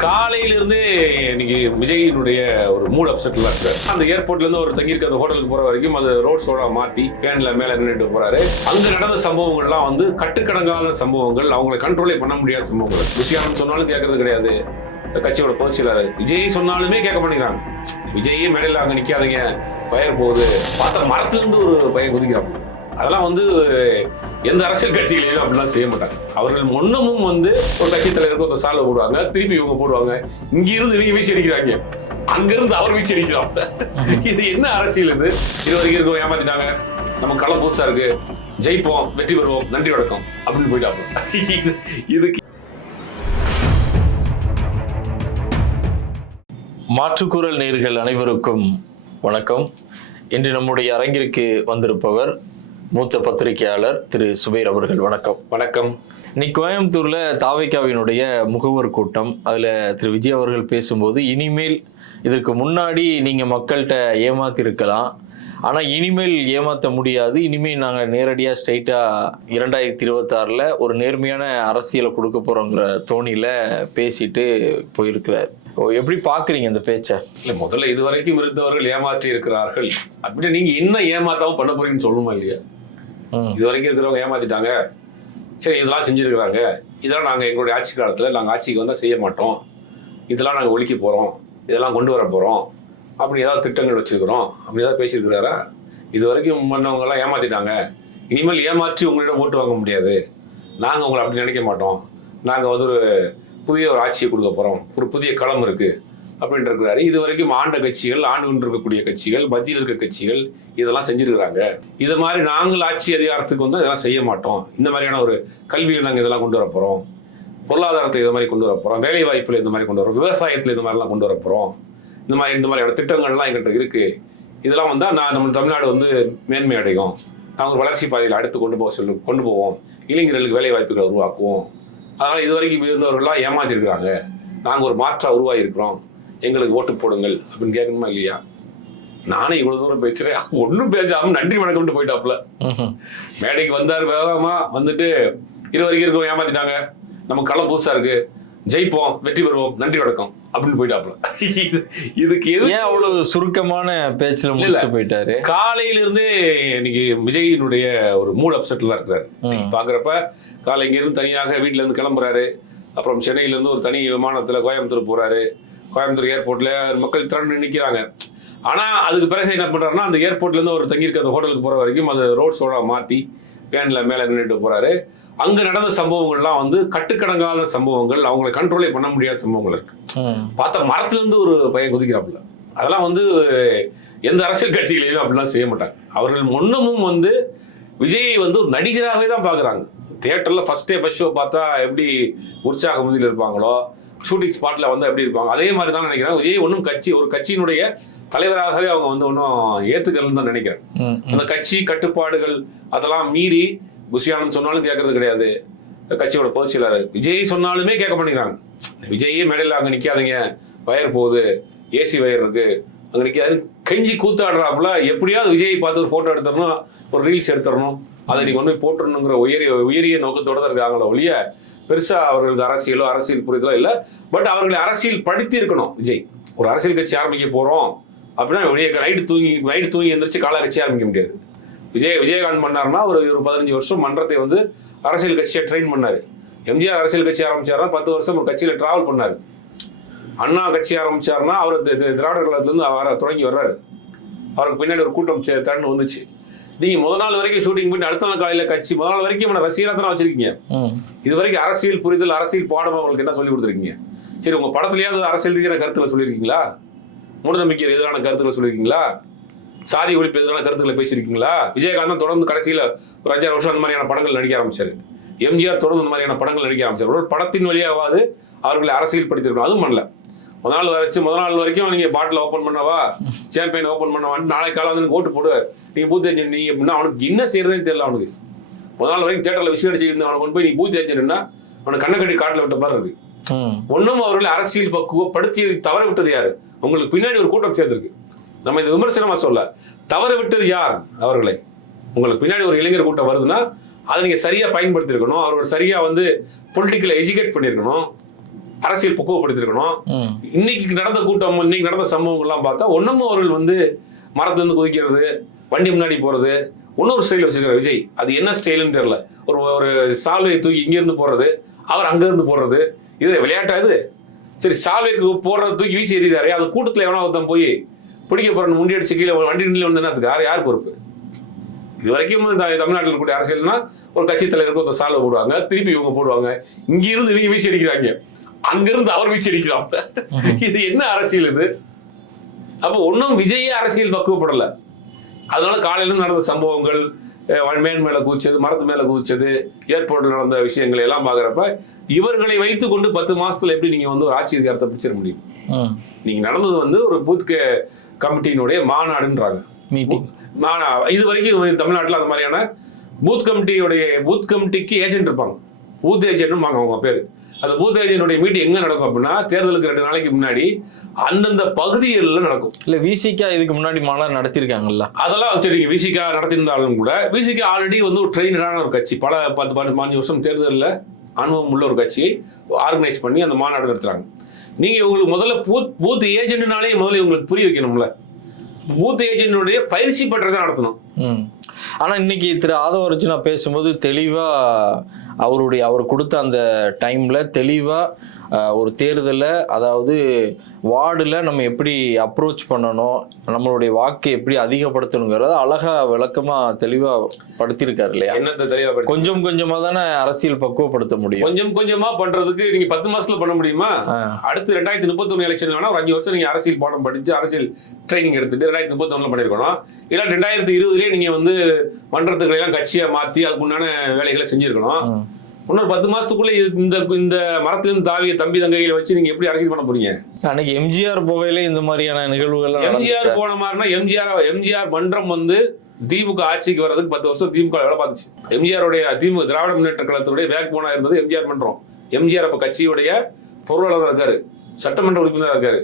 காலையிலிருந்து இன்னைக்கு விஜயினுடைய ஒரு மூட் அப்செட்ல இருக்காரு. அந்த ஏர்போர்ட்ல இருந்து ஒரு தங்கியிருக்க அந்த ஹோட்டலுக்கு போற வரைக்கும் அது ரோட் ஷோட மாத்தி வேன்ல மேல நின்றுட்டு போறாரு. அங்க நடந்த சம்பவங்கள்லாம் வந்து கட்டுக்கடங்காத சம்பவங்கள் அவங்களை கண்ட்ரோலே பண்ண முடியாத சம்பவங்கள். விஷயம் சொன்னாலும் கேட்கறது கிடையாது. கட்சியோட பொதுச் செயலாளர் விஜய் சொன்னாலுமே கேட்க மாட்டேங்கிறாங்க. விஜயே மேடையில் அங்க நிக்காதீங்க. பயிர் போகுது. பார்த்த மரத்துல இருந்து ஒரு பையன் குதிக்கிறான். அதெல்லாம் வந்து எந்த அரசியல் கட்சிகளையும் அப்படிலாம் செய்ய மாட்டாங்க. அவர்கள் முன்னமும் வந்து ஒரு கட்சி தலைவருக்கு ஒரு சாலை போடுவாங்க திருப்பி இவங்க போடுவாங்க. இங்கிருந்து நீங்க வீசி அடிக்கிறாங்க. அங்கிருந்து அவர் வீசி அடிக்கிறான் இது என்ன அரசியல் இது? இது வரைக்கும் இருக்கோம் ஏமாத்திட்டாங்க. நம்ம களம் புதுசா இருக்கு. ஜெயிப்போம் வெற்றி பெறுவோம் நன்றி வணக்கம் அப்படின்னு போயிட்டாங்க இதுக்கு மாற்றுக்குரல் நேர்கள் அனைவருக்கும் வணக்கம். இன்று நம்முடைய அரங்கிற்கு வந்திருப்பவர் மூத்த பத்திரிகையாளர் திரு சுபைர் அவர்கள் வணக்கம். வணக்கம். இன்னைக்கு கோயம்புத்தூர்ல தாவைக்காவினுடைய முகவர் கூட்டம். அதுல திரு விஜய் அவர்கள் பேசும்போது இனிமேல் இதற்கு முன்னாடி நீங்க மக்கள்கிட்ட ஏமாத்தி இருக்கலாம் ஆனா இனிமேல் ஏமாத்த முடியாது. இனிமேல் நாங்க நேரடியா ஸ்ட்ரைட்டா இரண்டாயிரத்தி இருபத்தாறுல ஒரு நேர்மையான அரசியலை கொடுக்க போறோங்கிற தோணியில பேசிட்டு போயிருக்கிறார். ஓ, எப்படி பாக்குறீங்க இந்த பேச்சை? இல்ல முதல்ல இதுவரைக்கும் இருந்தவர்கள் ஏமாற்றி இருக்கிறார்கள் அப்படின்னு நீங்க என்ன ஏமாத்தாம பண்ண போறீங்கன்னு சொல்லணுமா இல்லையா. இது வரைக்கும் இருக்கிறவங்க ஏமாத்திட்டாங்க. சரி இதெல்லாம் செஞ்சுருக்குறாங்க. இதெல்லாம் நாங்கள் எங்களுடைய ஆட்சி காலத்தில் நாங்கள் ஆட்சிக்கு வந்தால் செய்ய மாட்டோம். இதெல்லாம் நாங்கள் ஒழிக்க போகிறோம் இதெல்லாம் கொண்டு வர போகிறோம் அப்படி ஏதாவது திட்டங்கள் வச்சுருக்கிறோம். அப்படி ஏதாவது பேசியிருக்கிறாரா? இது வரைக்கும் பண்ணவங்கெல்லாம் ஏமாற்றிட்டாங்க இனிமேல் ஏமாற்றி உங்களிடம் ஓட்டு வாங்க முடியாது. நாங்கள் உங்களை அப்படி நினைக்க மாட்டோம். நாங்கள் வந்து ஒரு புதிய ஒரு ஆட்சியை கொடுக்க போகிறோம் ஒரு புதிய களம் இருக்குது அப்படின்ட்டு இருக்கிறாரு இது வரைக்கும் ஆண்ட கட்சிகள் ஆண்டு கொண்டு இருக்கக்கூடிய கட்சிகள் மத்தியில் இருக்க கட்சிகள் இதெல்லாம் செஞ்சிருக்கிறாங்க. இது மாதிரி நாங்கள் ஆட்சி அதிகாரத்துக்கு வந்து இதெல்லாம் செய்ய மாட்டோம். இந்த மாதிரியான ஒரு கல்வியில் நாங்கள் இதெல்லாம் கொண்டு வர போகிறோம் பொருளாதாரத்தை இது மாதிரி கொண்டு வர போகிறோம் வேலை வாய்ப்பில் இந்த மாதிரி கொண்டு வரோம் விவசாயத்தில் இந்த மாதிரிலாம் கொண்டு வர போகிறோம் இந்த மாதிரி இந்த மாதிரியான திட்டங்கள்லாம் எங்கள்கிட்ட இருக்குது இதெல்லாம் வந்தால் நான் நம்ம தமிழ்நாடு வந்து மேன்மை அடையும். நாங்கள் ஒரு வளர்ச்சி பாதையில் அடுத்து கொண்டு போக சொல்லு கொண்டு போவோம். இளைஞர்களுக்கு வேலை வாய்ப்புகளை உருவாக்குவோம். அதனால் இது வரைக்கும் இருந்தவர்கள்லாம் ஏமாத்திருக்கிறாங்க. நாங்கள் ஒரு மாற்றாக உருவாகி இருக்கிறோம் எங்களுக்கு ஓட்டு போடுங்கள் அப்படின்னு கேட்கணுமா இல்லையா? நானே இவ்வளவு தூரம் பேசுறேன். ஒன்றும் பேசாம நன்றி வணக்கம்னு போயிட்டாப்ல. மேடைக்கு வந்தார் வேகமா வந்துட்டு இது வரைக்கும் இருக்கோம் ஏமாத்திட்டாங்க. நம்ம களம் புதுசா இருக்கு. ஜெயிப்போம் வெற்றி பெறுவோம் நன்றி வணக்கம் அப்படின்னு போயிட்டாப்ல இது- இதுக்கு எது ஏன் அவ்வளவு சுருக்கமான பேச்சுல முடிச்சுட்டு போயிட்டாரு? காலையில இருந்தே இன்னைக்கு விஜயினுடைய ஒரு மூட் அப்செட்ல தான் இருக்கிறாரு. பாக்குறப்ப காலை இங்க இருந்து தனியாக வீட்ல இருந்து கிளம்புறாரு. அப்புறம் சென்னையில இருந்து ஒரு தனி விமானத்துல கோயம்புத்தூர் போறாரு. கோயம்புத்தூர் ஏர்போர்ட்ல மக்கள் திரண்டு நிக்கிறாங்க. ஆனா அதுக்கு பிறகு என்ன பண்றாருன்னா அந்த ஏர்போர்ட்ல இருந்து ஒரு தங்கியிருக்க அந்த ஹோட்டலுக்கு போற வரைக்கும் அது ரோட் ஷோட மாத்தி வேன்ல மேல நின்றுட்டு போறாரு. அங்க நடந்த சம்பவங்கள்லாம் வந்து கட்டுக்கடங்காத சம்பவங்கள் அவங்களை கண்ட்ரோலே பண்ண முடியாத சம்பவங்கள் இருக்கு. பார்த்தா மரத்துல இருந்து ஒரு பையன் குதிக்கிறாப்புல. அதெல்லாம் வந்து எந்த அரசியல் கட்சிகளையும் அப்படிலாம் செய்ய மாட்டாங்க. அவர்கள் முன்னமும் வந்து விஜயை வந்து ஒரு நடிகராகவே தான் பார்க்குறாங்க. தியேட்டரில் ஃபர்ஸ்ட் டே ஃபர்ஸ்ட் ஷோ பார்த்தா எப்படி உற்சாக முதியில் இருப்பாங்களோ ஷூட்டிங் ஸ்பாட்ல வந்து எப்படி இருப்பாங்க? அதே மாதிரி தான் நினைக்கிறாங்க விஜய் ஒன்றும் கட்சி ஒரு கட்சியினுடைய தலைவராகவே அவங்க வந்து ஒன்றும் ஏற்றுக்கலன்னு தான் நினைக்கிறேன். அந்த கட்சி கட்டுப்பாடுகள் அதெல்லாம் மீறி புஷியானந்த் சொன்னாலும் கேட்கறது கிடையாது. கட்சியோட பொதுச் செயலாளர் விஜய் சொன்னாலுமே கேட்க மாட்டேங்கிறாங்க. விஜயே மேடையில் அங்கே நிற்காதீங்க வயர் போகுது. ஏசி வயர் இருக்கு. அங்கே நிற்காது கெஞ்சி கூத்தாடுறாப்புல. எப்படியாவது விஜய் பார்த்து ஒரு ஃபோட்டோ எடுத்துடணும் ஒரு ரீல்ஸ் எடுத்துடணும். அதை நீ கொண்டு போய் போட்டுருணுங்கிற உயரிய உயரிய நோக்கத்தோட தான் இருக்காங்களோ ஒழிய பெருசா அவர்களுக்கு அரசியலோ அரசியல் புரிதலோ இல்லை. பட் அவர்களை அரசியல் படுத்தி இருக்கணும். விஜய் ஒரு அரசியல் கட்சி ஆரம்பிக்க போறோம் அப்படின்னா நைட்டு தூங்கி நைட்டு தூங்கி எந்திரிச்சு காலை கட்சி ஆரம்பிக்க முடியாது. விஜய் விஜயகாந்த் பண்ணாருன்னா ஒரு ஒரு பதினஞ்சு வருஷம் மன்றத்தை வந்து அரசியல் கட்சியை ட்ரெயின் பண்ணார். எம்ஜிஆர் அரசியல் கட்சி ஆரம்பிச்சாருன்னா பத்து வருஷம் ஒரு கட்சியில் டிராவல் பண்ணார். அண்ணா கட்சி ஆரம்பிச்சாருன்னா அவர் தி- தி- திராவிடர் கழகத்திலிருந்து தொடங்கி வர்றாரு. அவருக்கு பின்னாடி ஒரு கூட்டம் சே- திரண்டு வந்துச்சு. நீங்க முத நாள் வரைக்கும் ஷூட்டிங் பண்ணி அடுத்த நாள் காலையில கட்சி முத நாள் வரைக்கும் இவனை ரசிகரா தானே வச்சிருக்கீங்க. இது வரைக்கும் அரசியல் புரிதல் அரசியல் பாடம் அவங்களுக்கு என்ன சொல்லி கொடுத்துருக்கீங்க? சரி உங்க படத்துலயாவது அரசியல் ரீதியான கருத்துக்களை சொல்லியிருக்கீங்களா? மூடநம்பிக்கை எதிரான கருத்துக்களை சொல்லியிருக்கீங்களா? சாதி ஒழிப்பு எதிரான கருத்துக்களை பேசியிருக்கீங்களா? விஜயகாந்த் தான் தொடர்ந்து கடைசியில ஒரு அஞ்சாறு வருஷம் அந்த மாதிரியான படங்கள் நடிக்க ஆரம்பிச்சாரு. எம்ஜிஆர் தொடர்ந்து அந்த மாதிரியான படங்கள் நடிக்க ஆரம்பிச்சார். ஒரு படத்தின் வழியாவது அவர்களை அரசியல் படுத்திருக்கணும் அதுவும் பண்ணல. முத நாள் வரைச்சு முத நாள் வரைக்கும் நீங்க பாட்டில் ஓப்பன் பண்ணவா? சாம்பியன் ஓப்பன் பண்ணவா? நாளைக்கு காலம் வந்து ஓட்டு போடு. நீங்க பூத் ஏஜென்ட் நீங்க அப்படின்னா அவனுக்கு என்ன செய்யறதுன்னு தெரியல அவனுக்கு. முத நாள் வரைக்கும் தேட்டரில் விஷயம் அடிச்சு இருந்த அவனை கொண்டு போய் நீ பூத் ஏஜென்ட்னா அவனை கண்ணை கட்டி காட்டில் விட்ட மாதிரி இருக்கு. ஒன்றும் அவர்களை அரசியல் பக்குவப்படுத்தி தவற விட்டது யாரு? உங்களுக்கு பின்னாடி ஒரு கூட்டம் சேர்ந்திருக்கு. நம்ம இது விமர்சனமா சொல்ல தவற விட்டது யார் அவர்களை? உங்களுக்கு பின்னாடி ஒரு இளைஞர் கூட்டம் வருதுன்னா அதை நீங்க சரியா பயன்படுத்தி இருக்கணும் அவர்கள் சரியா வந்து பொலிட்டிக்கலை எஜுகேட் பண்ணியிருக்கணும். அரசியல் பக்குவப்படுத்திருக்கணும் இன்னைக்கு நடந்த கூட்டம் இன்னைக்கு நடந்த சம்பவங்கள்லாம் பார்த்தா ஒன்றும் அவர்கள் வந்து மரத்துலேருந்து குதிக்கிறது வண்டி முன்னாடி போகிறது இன்னொரு ஸ்டைல் வச்சிருக்கிற விஜய். அது என்ன ஸ்டைலுன்னு தெரியல. ஒரு ஒரு சால்வையை தூக்கி இங்கேருந்து போடுறது அவர் அங்கேருந்து போடுறது. இது விளையாட்டா இது? சரி சால்வைக்கு போடுறத தூக்கி வீசி எறிதாரு அது கூட்டத்தில் எவனா ஒருத்தன் போய் பிடிக்க போறன்னு முண்டி அடிச்சு கீழே வண்டி நின்று வந்து அதுக்கு யார் யார் பொறுப்பு? இது வரைக்கும் இந்த தமிழ்நாட்டில் இருக்கக்கூடிய அரசியல்னா ஒரு கட்சி தலைவருக்கு ஒருத்தர் சாலை போடுவாங்க திருப்பி இவங்க போடுவாங்க. இங்கிருந்து இவங்க வீசி அடிக்கிறாங்க. அங்கிருந்து அவர் வீசி அடிக்கிறான் இது என்ன அரசியல் இது? அப்போ ஒன்றும் விஜயே அரசியல் பக்குவப்படல. அதனால காலையில நடந்த சம்பவங்கள் மேன் மேல குதிச்சது மரத்து மேல குதிச்சது ஏர்போர்ட்ல நடந்த விஷயங்களை எல்லாம் பாக்குறப்ப இவர்களை வைத்துக் கொண்டு பத்து மாசத்துல எப்படி நீங்க வந்து ஒரு ஆட்சி அதிகாரத்தை பிடிச்சிட முடியும்? நீங்க நடந்தது வந்து ஒரு பூத் க- கமிட்டியினுடைய மாநாடுன்றாங்க. இது வரைக்கும் தமிழ்நாட்டில் அந்த மாதிரியான பூத் கமிட்டியுடைய பூத் கமிட்டிக்கு ஏஜென்ட் இருப்பாங்க. பூத் ஏஜென்ட்னு அவங்க பேர். அந்த பூத் ஏஜென்ட்டுடைய மீட்டிங் எங்க நடக்கும் அப்படின்னா தேர்தலுக்கு ரெண்டு நாளைக்கு முன்னாடி அந்தந்த பகுதிகளில் நடக்கும். இல்ல விசிகா இதுக்கு முன்னாடி மாநாடு நடத்திருக்காங்கல்ல அதெல்லாம் சரி நீங்க விசிகா நடத்தியிருந்தாலும் கூட விசிகா ஆல்ரெடி வந்து ஒரு ட்ரெயினரான ஒரு கட்சி. பல பத்து பன்னெண்டு பாஞ்சு வருஷம் தேர்தலில் அனுபவம் உள்ள ஒரு கட்சி. ஆர்கனைஸ் பண்ணி அந்த மாநாடு நடத்துறாங்க. நீங்க உங்களுக்கு முதல்ல பூத் பூத் ஏஜென்ட்னாலே முதல்ல உங்களுக்கு புரிய வைக்கணும்ல. பூத் ஏஜென்ட்டுடைய பயிற்சி பெற்றதை நடத்தணும். ம். ஆனா இன்னைக்கு திரு ஆதவ அர்ஜுனா பேசும்போது தெளிவா அவருடைய அவர் கொடுத்த அந்த டைம்ல தெளிவா ஒரு தேர்தலை அதாவது வார்டில் நம்ம எப்படி அப்ரோச் பண்ணணும் நம்மளுடைய வாக்கை எப்படி அதிகப்படுத்தணுங்கிறத அழகா விளக்கமா தெளிவா படுத்தியிருக்காரு இல்லையா? என்னத்தை தெளிவா கொஞ்சம் கொஞ்சமா தானே அரசியல் பக்குவப்படுத்த முடியும். கொஞ்சம் கொஞ்சமா பண்றதுக்கு நீங்க பத்து மாசத்துல பண்ண முடியுமா? அடுத்து ரெண்டாயிரத்தி முப்பத்தொன்னு எலெக்ஷன் வேணா ஒரு அஞ்சு வருஷம் நீங்க அரசியல் பாடம் படிச்சு அரசியல் ட்ரைனிங் எடுத்துட்டு ரெண்டாயிரத்தி முப்பத்தொன்னுல பண்ணிருக்கணும். இல்ல ரெண்டாயிரத்தி இருபதுலயே நீங்க வந்து மன்றத்துக்களை எல்லாம் கட்சியை மாத்தி அதுக்கு உண்டான வேலைகளை செஞ்சிருக்கணும். இன்னொரு பத்து மாசத்துக்குள்ள இந்த இந்த மரத்திலிருந்து தாவிய தம்பி தங்கைகளை வச்சு நீங்க எப்படி அரசியல் பண்ண போறீங்க? அன்னைக்கு எம்ஜிஆர் போகையில இந்த மாதிரியான நிகழ்வுகள்லாம் எம்ஜிஆர் போன மாதிரினா எம்ஜிஆர் எம்ஜிஆர் மன்றம் வந்து திமுக ஆட்சிக்கு வர்றதுக்கு பத்து வருஷம் திமுக வேலை பார்த்துச்சு. எம்ஜிஆருடைய திமுக திராவிட முன்னேற்ற கழகத்துடைய பேக் போனா இருந்தது எம்ஜிஆர் மன்றம். எம்ஜிஆர் அப்ப கட்சியுடைய பொருளாளராக இருக்காரு சட்டமன்ற உறுப்பினராக இருக்காரு.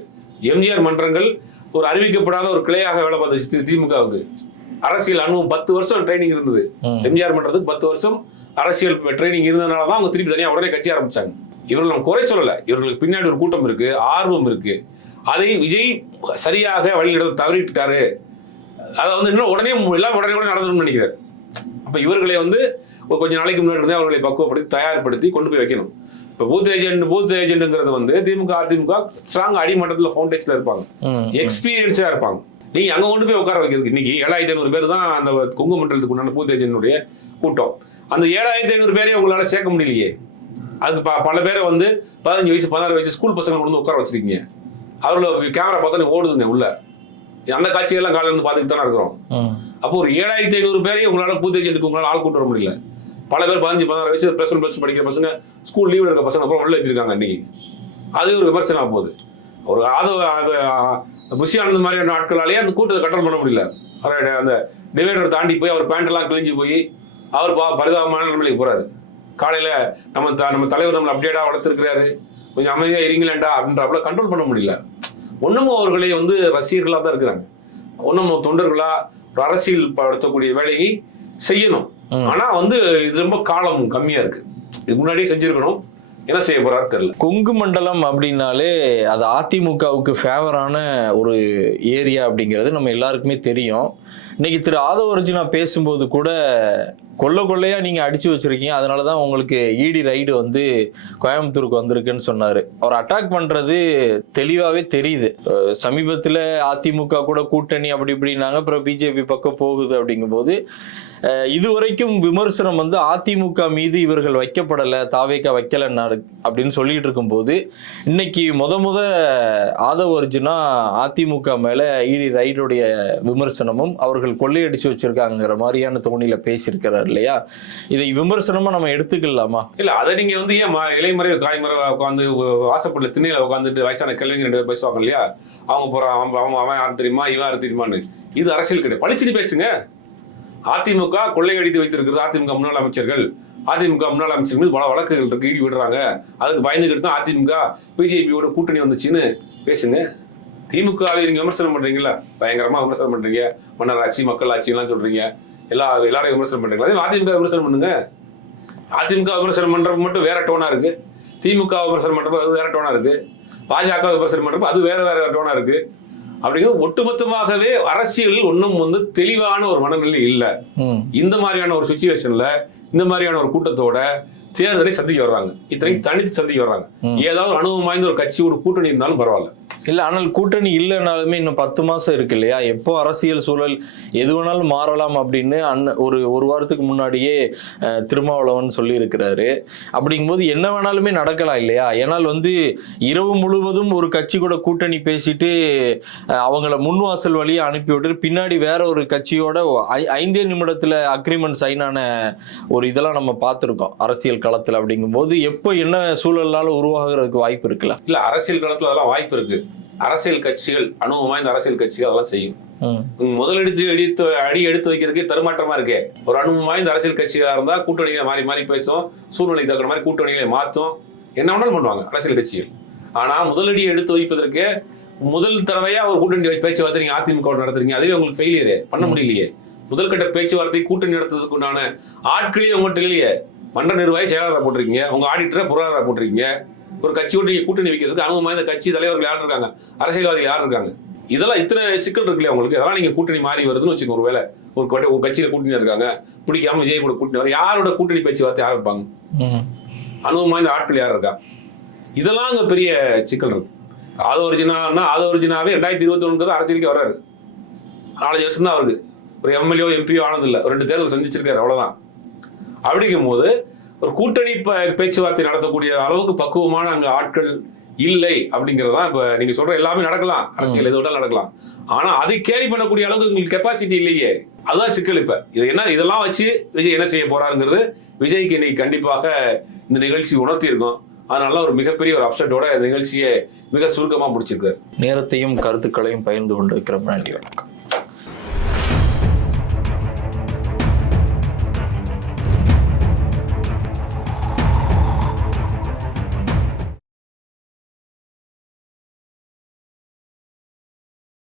எம்ஜிஆர் மன்றங்கள் ஒரு அறிவிக்கப்படாத ஒரு கிளையாக வேலை பார்த்துச்சு திமுகவுக்கு. அரசியல் அனுபவம் பத்து வருஷம் ட்ரைனிங் இருந்தது. எம்ஜிஆர் மன்றத்துக்கு பத்து வருஷம் அரசியல் ட்ரைனிங் இருந்ததுனால தான் அவங்க திருப்பி தனியாக உடனே கட்சி ஆரம்பிச்சாங்க. இவர்கள் நம்ம குறை சொல்லல. இவர்களுக்கு பின்னாடி ஒரு கூட்டம் இருக்கு ஆர்வம் இருக்கு. அதை விஜய் சரியாக வழிநடத்த தவறிட்டாரு. அதை வந்து இன்னும் உடனே எல்லாம் உடனே உடனே நடந்தணும்னு நினைக்கிறார். அப்ப இவர்களை வந்து ஒரு கொஞ்ச நாளைக்கு முன்னாடி அவர்களை பக்குவப்படுத்தி தயார்படுத்தி கொண்டு போய் வைக்கணும். இப்போ பூத் ஏஜென்ட் பூத் ஏஜென்ட்ங்கிறது வந்து திமுக அதிமுக ஸ்ட்ராங் அடிமட்டத்தில் ஃபவுண்டேஷன்ல இருப்பாங்க. ம், ம். எக்ஸ்பீரியன்ஸா இருப்பாங்க. நீங்க அங்க கொண்டு போய் உட்கார வைக்கிறதுக்கு இன்னைக்கு ஏழாயிரத்தி ஐநூறு பேர் தான் அந்த கொங்கு மண்டலத்துக்கு உண்டான பூத் ஏஜென்ட்டுடைய கூட்டம். அந்த ஏழாயிரத்தி ஐநூறு பேரையும் உங்களால சேர்க்க முடியலையே. அதுக்கு ப- பல பேரை வந்து பதினஞ்சு வயசு பதினாறு வயசு ஸ்கூல் பசங்களை கொண்டு உட்கார வச்சிருக்கீங்க. அவர்கள கேமரா பார்த்தா ஓடுதுங்க உள்ள. அந்த காட்சியெல்லாம் காலையில இருந்து பார்த்துட்டு தானே இருக்கிறோம். அப்போ ஒரு ஏழாயிரத்தி ஐநூறு பேரையும் உங்களால பூத் ஏஜென்ட்டுக்கு உங்களால ஆள் கூட்டு வர முடியல. பல பேர் பதினஞ்சு பதினாறு வயசு ப்ளஸ் ஒன் ப்ளஸ் படிக்கிற பசங்க ஸ்கூல் லீவ்ல இருக்க பசங்க அப்புறம் உள்ள வச்சிருக்காங்க இன்னைக்கு அது ஒரு விமர்சனம் போகுது ஒரு ஆதவ புஷி ஆனந்த் மாதிரியான ஆட்களாலேயே அந்த கூட்டத்தை கண்ட்ரோல் பண்ண முடியல. அவரோட அந்த டிவைடர் தாண்டி போய் அவர் பேண்ட் எல்லாம் கிழிஞ்சு போய் அவர் பா பரிதாபமான நிலைமைக்கு போறாரு. காலையில நம்ம த- நம்ம தலைவர் நம்மளை அப்டேட்டா வளர்த்துருக்கிறாரு. கொஞ்சம் அமைதியா இருங்களேன்டா அப்படின்றப்பல கண்ட்ரோல் பண்ண முடியல. ஒண்ணும் அவர்களை வந்து ரசிகர்களா தான் இருக்கிறாங்க. ஒன்றும் தொண்டர்களா ஒரு அரசியல் படுத்தக்கூடிய வேலையை செய்யணும். ம். ஆனா வந்து இது ரொம்ப காலம் கம்மியா இருக்கு. இது முன்னாடியே செஞ்சிருக்கணும். என்ன செய்ய போறாரு தெரியல. கொங்கு மண்டலம் அப்படின்னாலே அது அதிமுகவுக்கு ஃபேவரான ஒரு ஏரியா அப்படிங்கிறது நம்ம எல்லாருக்குமே தெரியும். இன்னைக்கு திரு ஆதவ அர்ஜுனா பேசும்போது கூட கொள்ள கொள்ளையா நீங்க அடிச்சு வச்சிருக்கீங்க. அதனால தான் உங்களுக்கு இடி ரைடு வந்து கோயம்புத்தூருக்கு வந்திருக்குன்னு சொன்னாரு. அவர் அட்டாக் பண்றது தெளிவாவே தெரியுது. சமீபத்தில் சமீபத்துல அதிமுக கூட கூட்டணி அப்படி இப்படின்னாங்க. அப்புறம் பிஜேபி பக்கம் போகுது அப்படிங்கும்போது இதுவரைக்கும் விமர்சனம் வந்து அதிமுக மீது இவர்கள் வைக்கப்படலை தாவேக்கா வைக்கலன்னாரு அப்படின்னு சொல்லிட்டு இருக்கும்போது இன்னைக்கு முத முத ஆதவ அர்ஜுனா அதிமுக மேலே இடி ரைடுடைய விமர்சனமும் அவர்கள் கொள்ளையடிச்சு வச்சிருக்காங்கிற மாதிரியான தோணியில பேசியிருக்கிறார் இல்லையா? இதை விமர்சனமா நம்ம எடுத்துக்கலாமா? இல்ல அதை நீங்க வந்து ஏன் ம- இலைமறை காய்மறை உட்காந்து வாசப்படல திண்ணையில உட்காந்துட்டு வயசான கிழங்கு ரெண்டு பேர் பேசுவாங்க இல்லையா? அவங்க போறான் அவன் அவன் அவன் யார் தெரியுமா இவன் யார் தெரியுமான்னு. இது அரசியல் கிடையாது. படிச்சுட்டு பேசுங்க. அதிமுக கொள்ளையடித்து வைத்திருக்கிறது அதிமுக முன்னாள் அமைச்சர்கள். அதிமுக முன்னாள் அமைச்சர் மீது பல வழக்குகள் இருக்கு ஈடு விடுறாங்க. அதுக்கு பயந்துக்கிட்டு தான் அதிமுக பிஜேபியோட கூட்டணி வந்துச்சுன்னு பேசுங்க. திமுகவை நீங்க விமர்சனம் பண்றீங்களா பயங்கரமா விமர்சனம் பண்றீங்க. மன்னர் ஆட்சி மக்கள் ஆட்சி எல்லாம் சொல்றீங்க. எல்லா எல்லாரையும் விமர்சனம் பண்றீங்களா? அதே அதிமுக விமர்சனம் பண்ணுங்க. அதிமுக விமர்சனம் பண்றது மட்டும் வேற டோனா இருக்கு. திமுக விமர்சனம் பண்றப்ப அது வேற டோனா இருக்கு. பாஜக விமர்சனம் பண்றப்ப அது வேற வேற டோனா இருக்கு. அப்படிங்கிறது ஒட்டுமொத்தமாகவே அரசியல் ஒன்றும் வந்து தெளிவான ஒரு மனநிலை இல்லை. இந்த மாதிரியான ஒரு சுச்சுவேஷன்ல இந்த மாதிரியான ஒரு கூட்டத்தோட தேர்தலை சந்திக்க வர்றாங்க. இத்தனைக்கு தனித்து சந்திக்க வர்றாங்க. ஏதாவது ஒரு அனுபவம் வாய்ந்த ஒரு கட்சி ஒரு கூட்டணி இருந்தாலும் பரவாயில்ல. இல்ல ஆனால் கூட்டணி இல்லைனாலுமே இன்னும் பத்து மாசம் இருக்கு இல்லையா? எப்போ அரசியல் சூழல் எது வேணாலும் மாறலாம் அப்படின்னு அன் ஒரு ஒரு வாரத்துக்கு முன்னாடியே திருமாவளவன் சொல்லி இருக்கிறாரு அப்படிங்கும்போது என்ன வேணாலுமே நடக்கலாம் இல்லையா? ஏன்னால் வந்து இரவு முழுவதும் ஒரு கட்சி கூட கூட்டணி பேசிட்டு அவங்கள முன்வாசல் வழியை அனுப்பி விட்டு பின்னாடி வேற ஒரு கட்சியோட ஐ- ஐந்தே நிமிடத்துல அக்ரிமெண்ட் சைன் ஆன ஒரு இதெல்லாம் நம்ம பார்த்துருக்கோம் அரசியல் களத்தில் அப்படிங்கும்போது. எப்போ என்ன சூழல்னால உருவாகிறதுக்கு வாய்ப்பு இருக்குல்ல? இல்ல அரசியல் களத்தில் அதெல்லாம் வாய்ப்பு இருக்கு. அரசியல் கட்சிகள் அனுபவம் வாய்ந்த அரசியல் கட்சிகள் அதெல்லாம் செய்யும். ம். உங்க முதல் எடுத்து அடி எடுத்து வைக்கிறதுக்கே தருமாற்றமா இருக்கே. ஒரு அனுபவம் வாய்ந்த அரசியல் கட்சிகளா இருந்தா கூட்டணிகளை மாறி மாறி பேசும் சூழ்நிலைக்கு தகுந்த மாதிரி கூட்டணிகளை மாத்தும். என்ன வேணாலும் பண்ணுவாங்க அரசியல் கட்சிகள். ஆனா முதலடியை எடுத்து வைப்பதற்கு முதல் தடவையா ஒரு கூட்டணி பேச்சுவார்த்தை நீங்க அதிமுக நடத்துறீங்க. அதுவே உங்களுக்கு ஃபெயிலியரே பண்ண முடியலையே. முதல் கட்ட பேச்சுவார்த்தை கூட்டணி நடத்துறதுக்கு உண்டான ஆட்களே உங்கள்கிட்ட இல்லையே. மன்ற நிர்வாகி செயலாளராக போட்டிருக்கீங்க. உங்க ஆடிட்டரை பொருளாதார போட்டிருக்கீங்க. ஒரு கட்சியோட கூட்டணி வைக்கிறதுக்கு அனுபவம் வாய்ந்த கட்சி தலைவர்கள் யார் இருக்காங்க அரசியல்வாதிகள் யார் இருக்காங்க இதெல்லாம் இத்தனை சிக்கல் இருக்கு இல்லையா உங்களுக்கு? இதெல்லாம் நீங்க கூட்டணி மாறி வருதுன்னு வச்சுக்கோங்க ஒருவேளை. ஒரு கட்ட- ஒரு கட்சியில கூட்டணி இருக்காங்க. பிடிக்காம விஜய் கூட கூட்டணி வர யாரோட கூட்டணி பேச்சுவார்த்தை யார் இருப்பாங்க அனுபவம் வாய்ந்த ஆட்கள் யார் இருக்கா? இதெல்லாம் அங்க பெரிய சிக்கல் இருக்கு. ஆதோ ஒரிஜினால்னா ஆதோ ஒரிஜினாவே ரெண்டாயிரத்தி இருபத்தி ஒண்ணுக்கு அரசியலுக்கு வர்றாரு. நாலஞ்சு வருஷம் தான் அவருக்கு. ஒரு எம்எல்ஏ எம்பியோ ஆனது இல்லை ஒரு ரெண்டு தேர்தல் சந்திச்சிருக்காரு. அவ்வளவுதான். அப்படிங்கும் போது ஒரு கூட்டணி பேச்சுவார்த்தை நடத்தக்கூடிய அளவுக்கு பக்குவமான அங்க ஆட்கள் இல்லை அப்படிங்கறதுதான் இப்ப நீங்க சொல்ற எல்லாமே நடக்கலாம். அரசியல் எது வேணாலும் நடக்கலாம். ஆனா அதை கேரி பண்ணக்கூடிய அளவுக்கு உங்களுக்கு கெப்பாசிட்டி இல்லையே. அதுதான் சிக்கல் இப்ப. இது என்ன இதெல்லாம் வச்சு விஜய் என்ன செய்ய போறாருங்கிறது விஜய்க்கு இன்னைக்கு கண்டிப்பாக இந்த நிகழ்ச்சி உணர்த்தி இருக்கும் அதனால ஒரு மிகப்பெரிய ஒரு அப்செட்டோட இந்த நிகழ்ச்சியை மிக சுருக்கமா முடிச்சிருக்காரு. நேரத்தையும் கருத்துக்களையும் பகிர்ந்து கொண்டு இருக்கிறோம் நன்றி வணக்கம்.